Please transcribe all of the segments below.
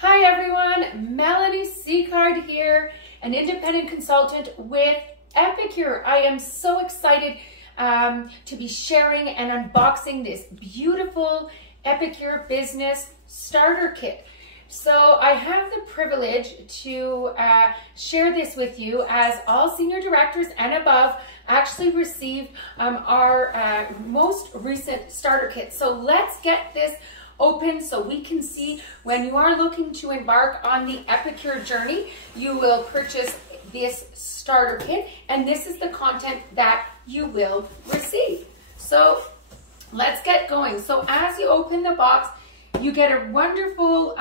Hi everyone, Melanie Seacard here, an independent consultant with Epicure. I am so excited to be sharing and unboxing this beautiful Epicure business starter kit. So I have the privilege to share this with you as all senior directors and above actually received our most recent starter kit. So let's get this open so we can see when you are looking to embark on the Epicure journey, you will purchase this starter kit and this is the content that you will receive. So let's get going. So as you open the box, you get a wonderful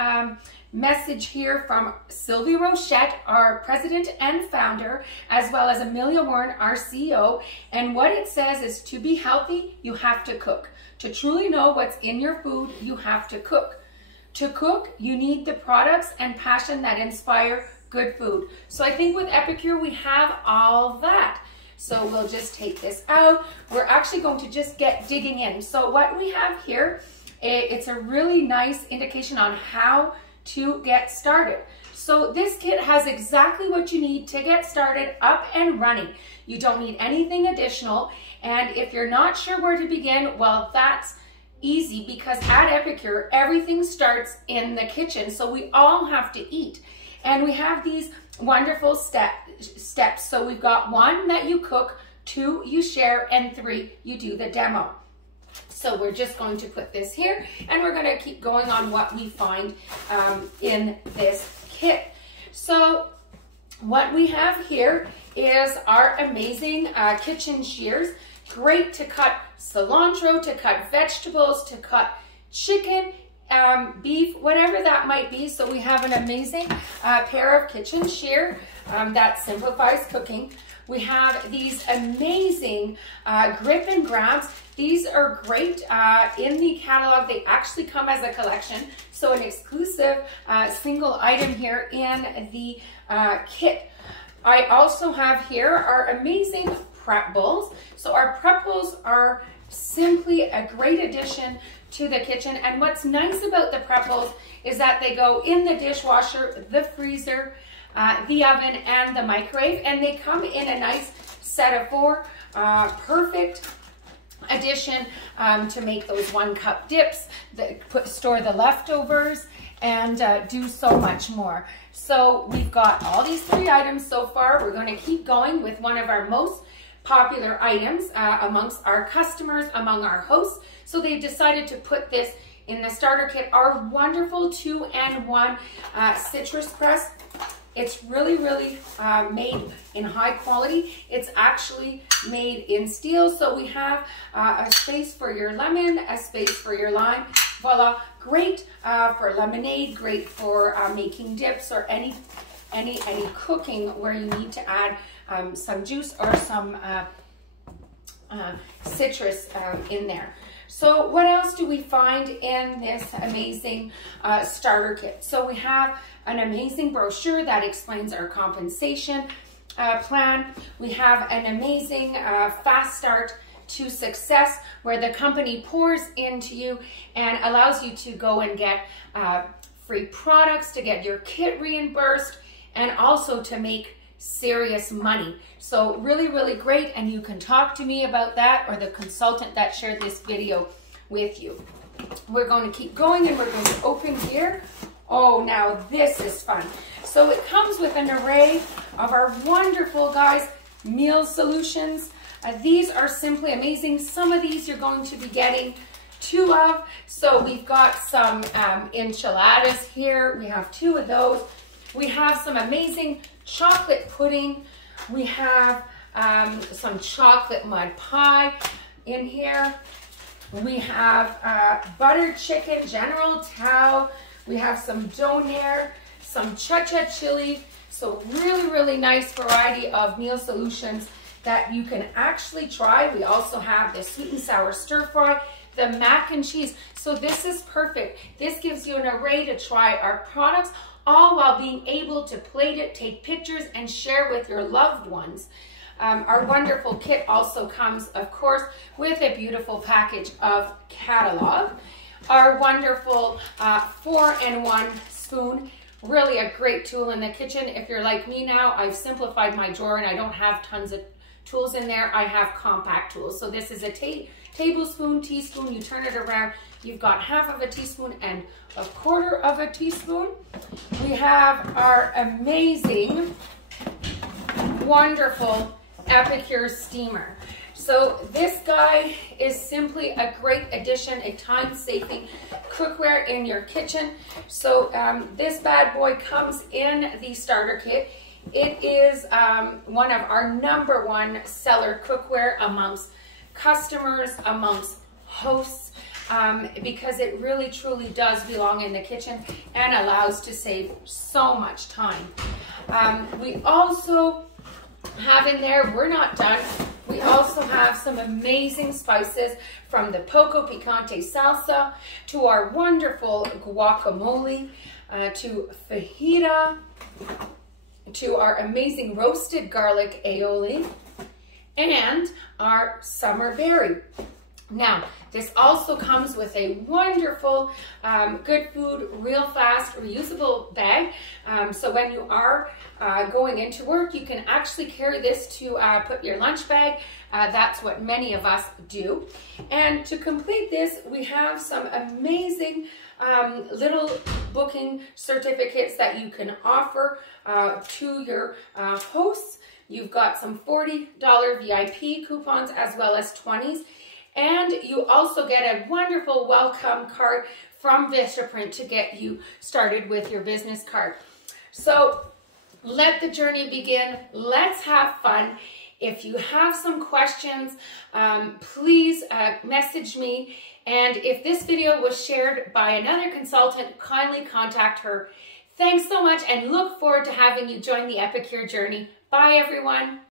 message here from Sylvie Rochette, our president and founder, as well as Amelia Warren, our CEO. And what it says is, to be healthy, you have to cook. To truly know what's in your food, you have to cook. To cook, you need the products and passion that inspire good food. So I think with Epicure, we have all that. So we'll just take this out. We're actually going to just get digging in. So what we have here, it's a really nice indication on how to get started. So this kit has exactly what you need to get started up and running. You don't need anything additional. And if you're not sure where to begin, well, that's easy because at Epicure, everything starts in the kitchen. So we all have to eat. And we have these wonderful steps. So we've got 1 that you cook, 2 you share, and 3 you do the demo. So we're just going to put this here and we're going to keep going on what we find in this kit. So what we have here is our amazing kitchen shears. Great to cut cilantro, to cut vegetables, to cut chicken, beef, whatever that might be. So we have an amazing pair of kitchen shear that simplifies cooking. We have these amazing grip and grabs. These are great in the catalog. They actually come as a collection. So an exclusive single item here in the kit. I also have here our amazing prep bowls. So our prep bowls are simply a great addition to the kitchen. And what's nice about the prep bowls is that they go in the dishwasher, the freezer, the oven, and the microwave. And they come in a nice set of 4. Perfect addition to make those 1-cup dips, store the leftovers, and do so much more. So we've got all these 3 items so far. We're going to keep going with one of our most popular items amongst our customers, among our hosts. So they've decided to put this in the starter kit, our wonderful 2-in-1 citrus press. It's really made in high quality. It's actually made in steel. So we have a space for your lemon, a space for your lime. Voila, great for lemonade, great for making dips or any cooking where you need to add some juice or some citrus in there. So what else do we find in this amazing starter kit? So we have an amazing brochure that explains our compensation plan. We have an amazing fast start to success where the company pours into you and allows you to go and get free products, to get your kit reimbursed, and also to make serious money. So really great, and you can talk to me about that or the consultant that shared this video with you. We're going to keep going and we're going to open here. Oh, now this is fun. So it comes with an array of our wonderful, guys, meal solutions. These are simply amazing. Some of these you're going to be getting 2 of. So we've got some enchiladas here. We have 2 of those. We have some amazing chocolate pudding. We have some chocolate mud pie in here. We have buttered chicken, General Tao. We have some donair, some cha-cha chili. So really nice variety of meal solutions that you can actually try. We also have the sweet and sour stir fry, the mac and cheese. So this is perfect. This gives you an array to try our products, all while being able to plate it, take pictures, and share with your loved ones. Our wonderful kit also comes, of course, with a beautiful package of catalog. Our wonderful 4-in-1 spoon. Really a great tool in the kitchen. If you're like me now, I've simplified my drawer and I don't have tons of tools in there. I have compact tools. So this is a tablespoon, teaspoon. You turn it around. You've got half of a teaspoon and a quarter of a teaspoon. We have our amazing, wonderful Epicure steamer. So this guy is simply a great addition, a time-saving cookware in your kitchen. So this bad boy comes in the starter kit. It is one of our #1 seller cookware amongst customers, amongst hosts, because it really truly does belong in the kitchen and allows to save so much time. We also have in there, we're not done, we also have some amazing spices, from the Poco Picante salsa to our wonderful guacamole, to fajita, to our amazing roasted garlic aioli, and our summer berry. Now, this also comes with a wonderful Good Food Real Fast reusable bag. So when you are going into work, you can actually carry this to put your lunch bag. That's what many of us do. And to complete this, we have some amazing little booking certificates that you can offer to your hosts. You've got some $40 VIP coupons as well as 20s. And you also get a wonderful welcome card from Vistaprint to get you started with your business card. So let the journey begin. Let's have fun. If you have some questions, please message me. And if this video was shared by another consultant, kindly contact her. Thanks so much and look forward to having you join the Epicure journey. Bye, everyone.